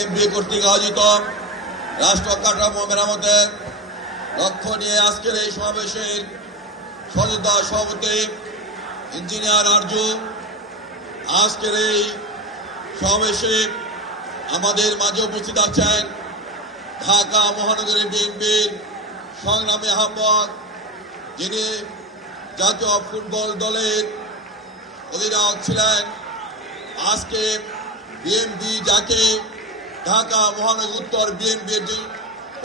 BNP কর্তৃক আয়োজিত রাষ্ট্র কাঠামো মেরামতের লক্ষ্য নিয়ে আজকের এই সমাবেশের সহযোদ্ধা সভাপতি ইঞ্জিনিয়ার আরজু আজকের এই সমাবেশে আমাদের মাঝে উপস্থিত আছেন ঢাকা মহানগরী বিএনপির সংগ্রামী আহ্বায়ক, যিনি জাতীয় ফুটবল দলের অধিনায়ক ছিলেন। আজকে বিএনপি যাকে ঢাকা মহানগর উত্তর বিএনপির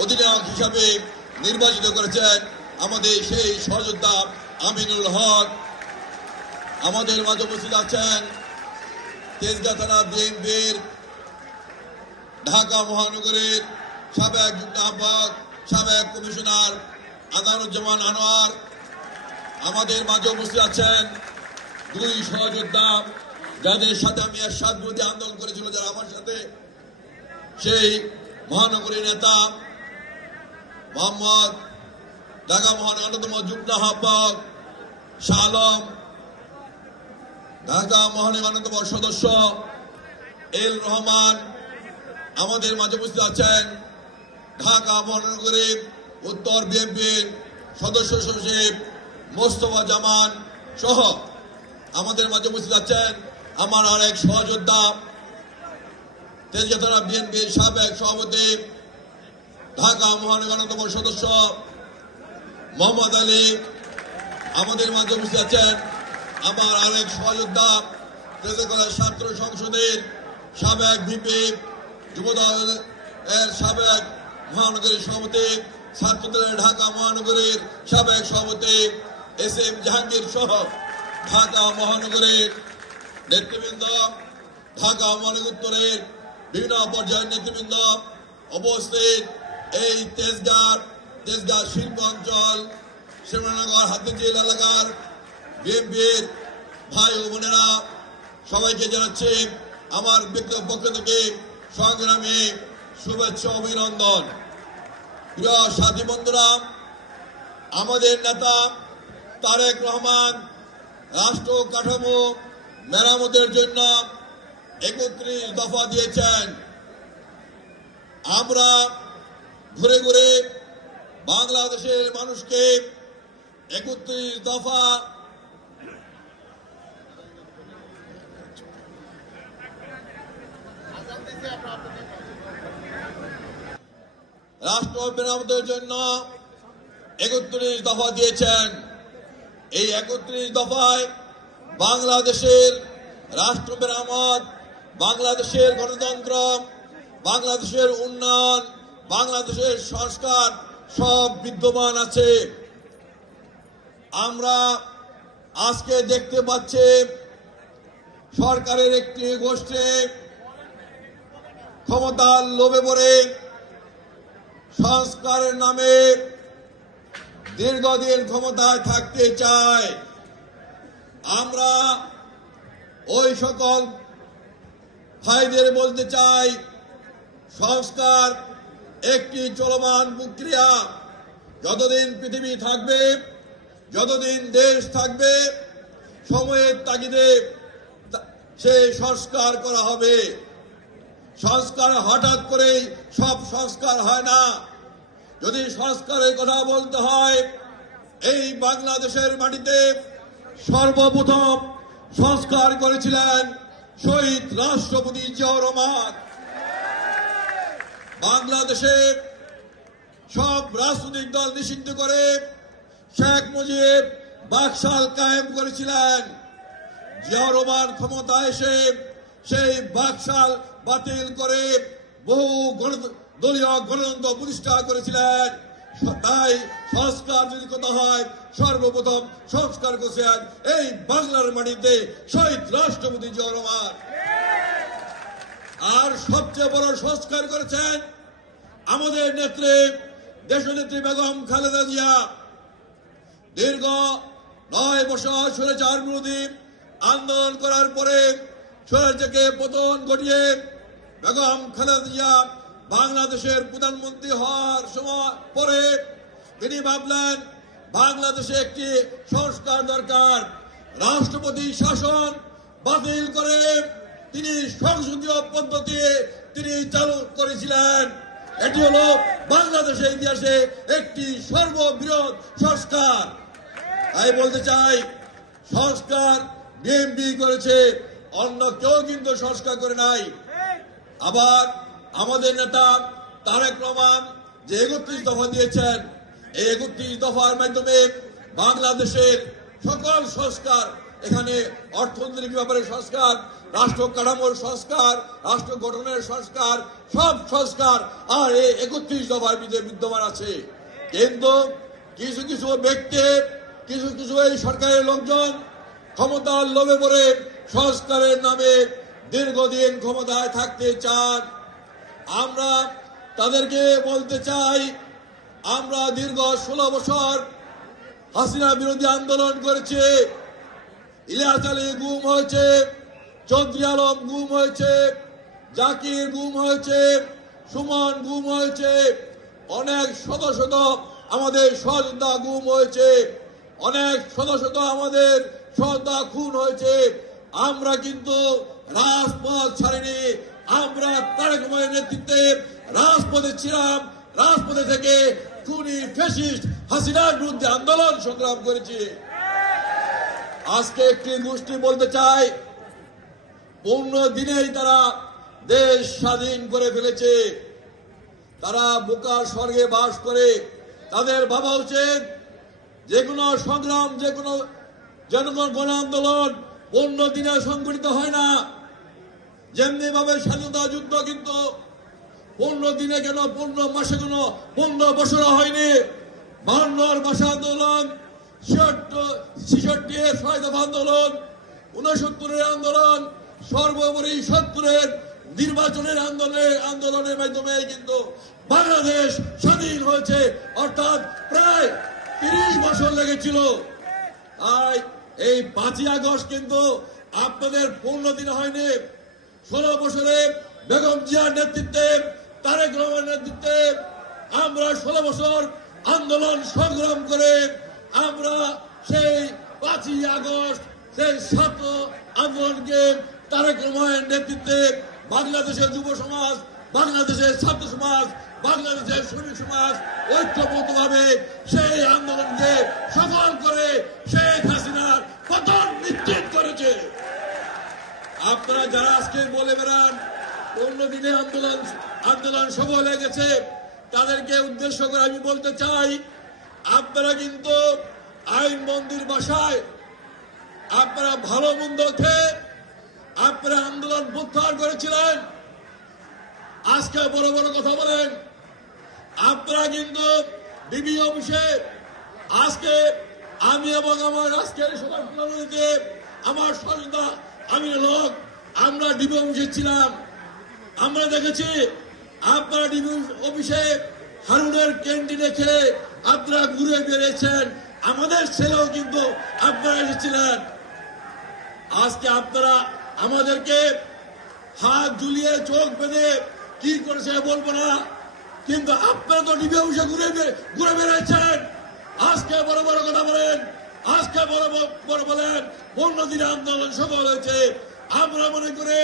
অধিনায়ক হিসাবে নির্বাচিত করেছেন, আমাদের সেই সহযোদ্ধা আমিনুল হক। আমাদের মাঝে উপস্থিত আছেন তেজগাঁ থানা বিএনপির ঢাকা মহানগরের সাবেক যুগ্ম আহ্বায়ক, সাবেক কমিশনার আদানুজ্জামান আনোয়ার। আমাদের মাঝে উপস্থিত আছেন দুই সহযোদ্ধা, যাদের সাথে আমি এরশাদ বিরোধী আন্দোলন করেছিল, যারা আমার সাথে, সেই মহানগরী নেতা মোহাম্মদ ঢাকা মহানগর অন্যতম যুগ্ম আহ্বায়ক শাহ আলম, ঢাকা মহানগর অন্যতম সদস্য এল রহমান। আমাদের মাঝে উপস্থিত আছেন ঢাকা মহানগরীর উত্তর বিএনপির সদস্য সচিব মোস্তফা জামান সহ আমাদের মাঝে উপস্থিত আছেন আমার আরেক সহযোদ্ধা তেজগাঁ থানা বিএনপির সাবেক সভাপতি, ঢাকা মহানগর অন্যতম সদস্য মোহাম্মদ আলী। আমাদের মাঝে উপস্থিত আছেন আমার আরেক সহযোদ্ধা তেজগাঁ ছাত্র সংসদের সাবেক ভিপি, যুবদল এর সাবেক মহানগরীর সভাপতি, ছাত্রদলের ঢাকা মহানগরীর সাবেক সভাপতি এস এম জাহাঙ্গীর সহ ঢাকা মহানগরীর নেতৃবৃন্দ, ঢাকা মহানগর উত্তরের বিভিন্ন পর্যায়ের নেতৃবৃন্দ উপস্থিত। এই তেজগাঁ শিল্প অঞ্চল, শ্রীনগর হাতিঝিল এলাকার বিএনপির ভাই ও বোনেরা, সবাইকে জানাচ্ছি আমার ব্যক্তিগত পক্ষ থেকে সংগ্রামী শুভেচ্ছা অভিনন্দন। প্রিয় সাথী বন্ধুরা, আমাদের নেতা তারেক রহমান রাষ্ট্র কাঠামো মেরামতের জন্য 31 দফা দিয়েছেন। আমরা ঘুরে ঘুরে বাংলাদেশের মানুষকে 31 দফা রাষ্ট্র মেরামতের জন্য 31 দফা দিয়েছেন। এই 31 দফায় বাংলাদেশের রাষ্ট্র মেরামত, বাংলাদেশের গণতন্ত্র, বাংলাদেশের উন্নয়ন, বাংলাদেশের সংস্কার সব বিদ্যমান আছে। আমরা আজকে দেখতে পাচ্ছি সরকারের একটি গোষ্ঠী ক্ষমতার লোভে পড়ে সংস্কারের নামে দীর্ঘদিন ক্ষমতায় থাকতে চায়। আমরা ওই সকল ভাইদের বলতে চাই, সংস্কার একটি চলমান প্রক্রিয়া। যতদিন পৃথিবী থাকবে, যতদিন দেশ থাকবে, সময়ের তাগিদে সেই সংস্কার করা হবে। সংস্কার হঠাৎ করে সব সংস্কার হয় না। যদি সংস্কারের কথা বলতে হয়, এই বাংলাদেশের মাটিতে সর্বপ্রথম সংস্কার করেছিলেন শহীদ রাষ্ট্রপতি জিয়াউর রহমান। বাংলাদেশে সব রাজনৈতিক দল নিষিদ্ধ করে শেখ মুজিব বাকশাল কায়েম করেছিলেন। জিয়াউর রহমান ক্ষমতায় এসে সেই বাকশাল বাতিল করে বহু দলীয় গণতন্ত্র প্রতিষ্ঠা করেছিলেন। তাই সংস্কার যদি কথা হয়, সর্বপ্রথম সংস্কার করেছেন এই বাংলার মাটিতে শহীদ রাষ্ট্রপতি জিয়াউর রহমান। আর সবচেয়ে বড় সংস্কার করেছেন আমাদের নেত্রী, দেশনেত্রী বেগম খালেদা জিয়া। দীর্ঘ 9 বছর স্বৈরাচার বিরোধী আন্দোলন করার পরে স্বৈরাচারকে পতন ঘটিয়ে বেগম খালেদা জিয়া বাংলাদেশের প্রধানমন্ত্রী হওয়ার সময় পরে তিনি ভাবলেন বাংলাদেশে একটি সংস্কার দরকার। রাষ্ট্রপতি শাসন বাতিল করে তিনি সংসদীয় পদ্ধতি তিনি চালু করেছিলেন। এটি হলো বাংলাদেশের ইতিহাসে একটি সর্ববৃহৎ সংস্কার। তাই বলতে চাই, সংস্কার বিএনপি করেছে, অন্য কেউ কিন্তু সংস্কার করে নাই। আবার আমাদের নেতা তারেক রহমান যে 31 দফা দিয়েছেন, এই 31 দফার মাধ্যমে বাংলাদেশের সকল সংস্কার, এখানে অর্থনৈতিক ব্যাপারে সংস্কার, রাষ্ট্র কাঠামোর সংস্কার, রাষ্ট্র গঠনের সংস্কার, সব সংস্কার আর এই 31 দফার বিদ্যমান আছে। কিন্তু কিছু কিছু ব্যক্তি, কিছু কিছু এই সরকারের লোকজন ক্ষমতার লোভে পড়ে সংস্কারের নামে দীর্ঘদিন ক্ষমতায় থাকতে চান। আমরা তাদেরকে বলতে চাই, আমরা দীর্ঘ 16 বছর হাসিনা বিরোধী আন্দোলন করেছি। ইলিয়াস আলী গুম হয়েছে, চৌধুরী আলম গুম হয়েছে, জাকির গুম হয়েছে, সুমন গুম হয়েছে, অনেক শত শত আমাদের সহযোদ্ধা গুম হয়েছে, অনেক শত শত আমাদের সহযোদ্ধা খুন হয়েছে। আমরা কিন্তু রাজপথ ছাড়িনি। আমরা তারেক রহমানের নেতৃত্বে রাজপথে ছিলাম, রাজপথে থেকে খুনি ফ্যাসিস্ট হাসিনার বিরুদ্ধে আন্দোলন সংগ্রাম করেছি। আজকে একটি গোষ্ঠী বলতে চাই, 15 দিনেই তারা দেশ স্বাধীন করে ফেলেছে। তারা বোকার স্বর্গে বাস করে। তাদের ভাবা উচিত, যে কোনো সংগ্রাম, যে কোনো জনগণ গণ আন্দোলন 15 দিনে সংগঠিত হয় না। যেমনি ভাবে স্বাধীনতা যুদ্ধ কিন্তু 15 দিনে কেন, 15 মাসে কেন, 15 বছর হয়নি। 52 ভাষা আন্দোলন, 66 ছয় দফা আন্দোলন, 69 আন্দোলন, সর্বোপরি 70 নির্বাচনের আন্দোলনের মাধ্যমে কিন্তু বাংলাদেশ স্বাধীন হয়েছে। অর্থাৎ প্রায় 30 বছর লেগেছিল। তাই এই 5ই আগস্ট কিন্তু আপনাদের 15 দিন হয়নি। 16 বছরে বেগম জিয়ার নেতৃত্বে, তারেক রহমানের নেতৃত্বে আমরা 16 বছর আন্দোলন সংগ্রাম করে আমরা সেই 5ই আগস্ট, সেই ছাত্র আন্দোলনকে তারেক রহমানের নেতৃত্বে বাংলাদেশের যুব সমাজ, বাংলাদেশের ছাত্র সমাজ, বাংলাদেশের শ্রমিক সমাজ ঐক্যবদ্ধভাবে সেই আন্দোলনকে সফল করে শেখ হাসিনার পতন নিশ্চিত করেছে। আপনারা যারা আজকে বলে বেড়ান 15 দিনে আন্দোলন সফল হয়ে গেছে, তাদেরকে উদ্দেশ্য করে আমি বলতে চাই, আপনারা কিন্তু আইনবন্দির ভাষায় আপনারা ভালো মন্দ খেয়ে আপনারা আন্দোলন প্রত্যাহার করেছিলেন। আজকে বড় বড় কথা বলেন। আপনারা কিন্তু ডিবি অফিসে আজকে আমি এবং আমার আজকের সভাপতিতে আমার সহযোগিতা আমি লোক আমরা ডিবি অফিসে ছিলাম। আমরা দেখেছি আপনারা ডিবি অফিসে হারুনের ক্যান্টিনে খেয়ে আপনারা ঘুরে বেরিয়েছেন। আমাদের ছেলেও কিন্তু আপনারা এসেছিলেন। আজকে আপনারা আমাদেরকে হাত ঝুলিয়ে চোখ বেঁধে কি করেছে বলবো না, কিন্তু আপনারা তো ডিবি অফিসে ঘুরে বেরিয়েছেন। আজকে বড় বড় কথা বলেন, আজকে বড় বলেন 15 দিনে আন্দোলন সফল হয়েছে। আমরা মনে করি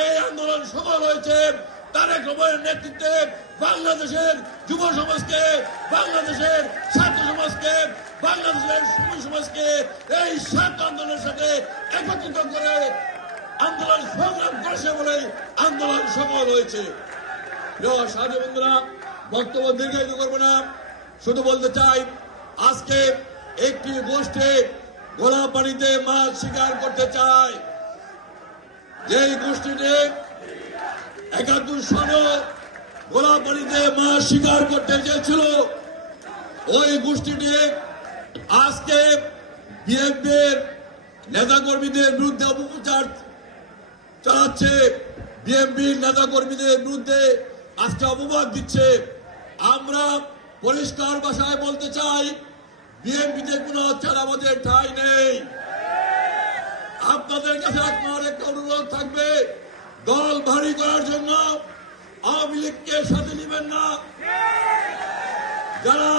এই আন্দোলন সফল হয়েছে তারেক রহমানের নেতৃত্বে বাংলাদেশের যুব সমাজকে, বাংলাদেশের ছাত্র সমাজকে, বাংলাদেশের শ্রমিক সমাজকে এই ছাত্র আন্দোলনের সাথে একত্রিত করে আন্দোলন সংগ্রাম করেছে বলে আন্দোলন সফল হয়েছে। সাথী বন্ধুরা, বক্তব্য দীর্ঘায়িত করবো না, শুধু বলতে চাই, আজকে একটি গোষ্ঠী গোলাপানিতে মাছ শিকার করতে চায়। যেই গোষ্ঠীটি 71 সনে গোলাপানিতে মাছ শিকার করতে চেয়েছিল, ওই গোষ্ঠীটি আজকে বিএনপির নেতাকর্মীদের বিরুদ্ধে অপপ্রচার চালাচ্ছে। বিএনপির নেতাকর্মীদের বিরুদ্ধে আজকে অপবাদ দিচ্ছে। আমরা পরিষ্কার ভাষায় বলতে চাই, বিএনপিতে কোনো চাঁদাবাজের ঠাঁই নেই। আপনাদের কাছে আমার একটা অনুরোধ থাকবে, দল ভারী করার জন্য আওয়ামী লীগকে সাথে নেবেন না। যারা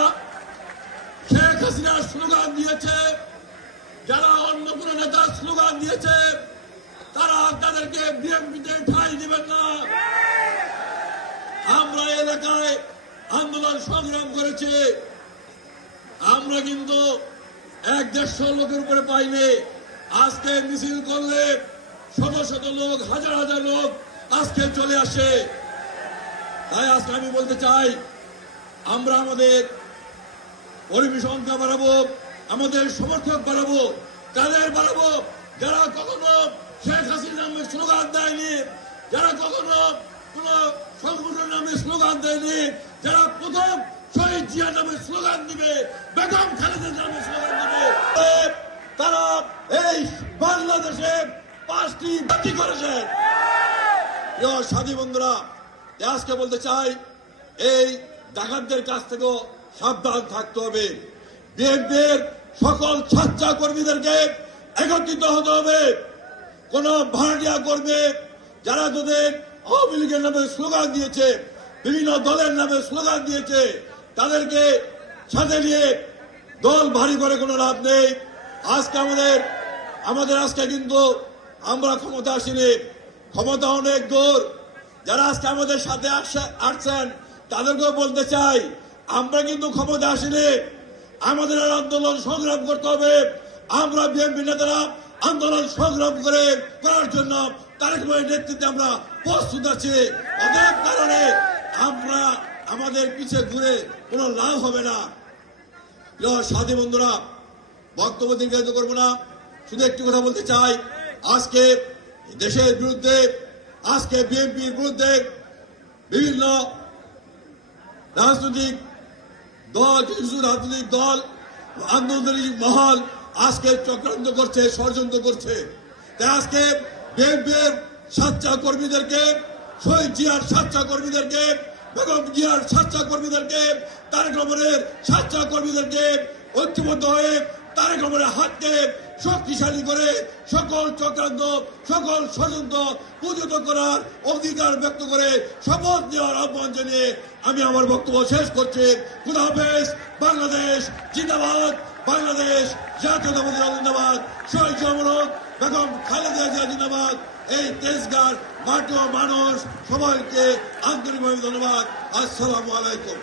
শেখ হাসিনার স্লোগান দিয়েছে, যারা অন্য কোন নেতার স্লোগান দিয়েছে, তারা তাদেরকে বিএনপিতে ঠাঁই দিবেন না। এলাকায় আন্দোলন সংগ্রাম করেছে। আমরা কিন্তু 1-150 লোকের উপরে পাইনি। আজকে মিছিল করলে শত শত লোক, হাজার হাজার লোক আজকে চলে আসে। তাই আজকে আমি বলতে চাই, আমরা আমাদের কর্মী সংখ্যা বাড়াবো, আমাদের সমর্থক বাড়াবো। কাদের বাড়াবো? যারা কখনো শেখ হাসিনা নামে স্লোগান দেয়নি, যারা কখনো কোন সংগঠন নামে স্লোগান দেয়নি, যারা প্রথম শহীদ জিয়া নামে স্লোগান দিবে, বেগম খালেদা নামে স্লোগান দিবে, তারা এই বাংলাদেশে 5টি বাতি করেছে। প্রিয় সাথী বন্ধুরা, আজকে বলতে চাই, এই ডাকাতদের কাছ থেকেও সাবধান থাকতে হবে। বিএনপির সকল ছাত্র কর্মীদেরকে একত্রিত হতে হবে। কোন ভাড়াটিয়া কর্মী যারা তোদের আওয়ামী লীগের নামে স্লোগান দিয়েছে, বিভিন্ন দলের নামে স্লোগান দিয়েছে, তাদেরকে সাথে নিয়ে দল ভারী করে কোনো লাভ নেই। আজকে আমাদের আজকে কিন্তু আমরা ক্ষমতা আসিনি, ক্ষমতা অনেক দূর। যারা আজকে আমাদের সাথে আসছেন তাদেরকেও বলতে চাই, আমরা কিন্তু ক্ষমতা আসিনি, আমাদের আন্দোলন সংগ্রাম করতে হবে। আমরা বিএনপি নেতারা আন্দোলন সংগ্রাম করার জন্য তারেক রহমানের নেতৃত্বে আমরা প্রস্তুত আছি। অতএব কারণে আমরা আমাদের পিছে ঘুরে কোনো লাভ হবে না। সাথী বন্ধুরা, বক্তব্য দীর্ঘায়িত করবো না, শুধু একটি কথা বলতে চাই। আজকে দেশের বিরুদ্ধে, আজকে বিএনপির বিরুদ্ধে বিভিন্ন রাজনৈতিক দল, কিছু রাজনৈতিক দল, আন্দোলনের মহল আজকে চক্রান্ত করছে, ষড়যন্ত্র করছে। তাই আজকে বিএনপির সাচ্চা কর্মীদেরকে, শহীদ জিয়ার সাচ্চা কর্মীদেরকে, বেগম জিয়ার সাচ্চা কর্মীদেরকে, তারেক রহমানের সাচ্চা কর্মীদেরকে ঐক্যবদ্ধ হয়ে তারেক রহমানের হাতকে শক্তিশালী করে সকল চক্রান্ত, সকল ষড়যন্ত্র প্রতিহত করার অধিকার ব্যক্ত করে শপথ নেওয়ার আহ্বান জানিয়ে আমি আমার বক্তব্য শেষ করছি। খুদা হাফেজ। বাংলাদেশ জিন্দাবাদ, বাংলাদেশ জাতীয়তাবাদী দল জিন্দাবাদ, শহীদ জিয়া, বেগম খালেদা জিয়া জিন্দাবাদ। এই তেজগাঁর মাটি ও মানুষ সবাইকে আন্তরিকভাবে ধন্যবাদ। আসসালামু আলাইকুম।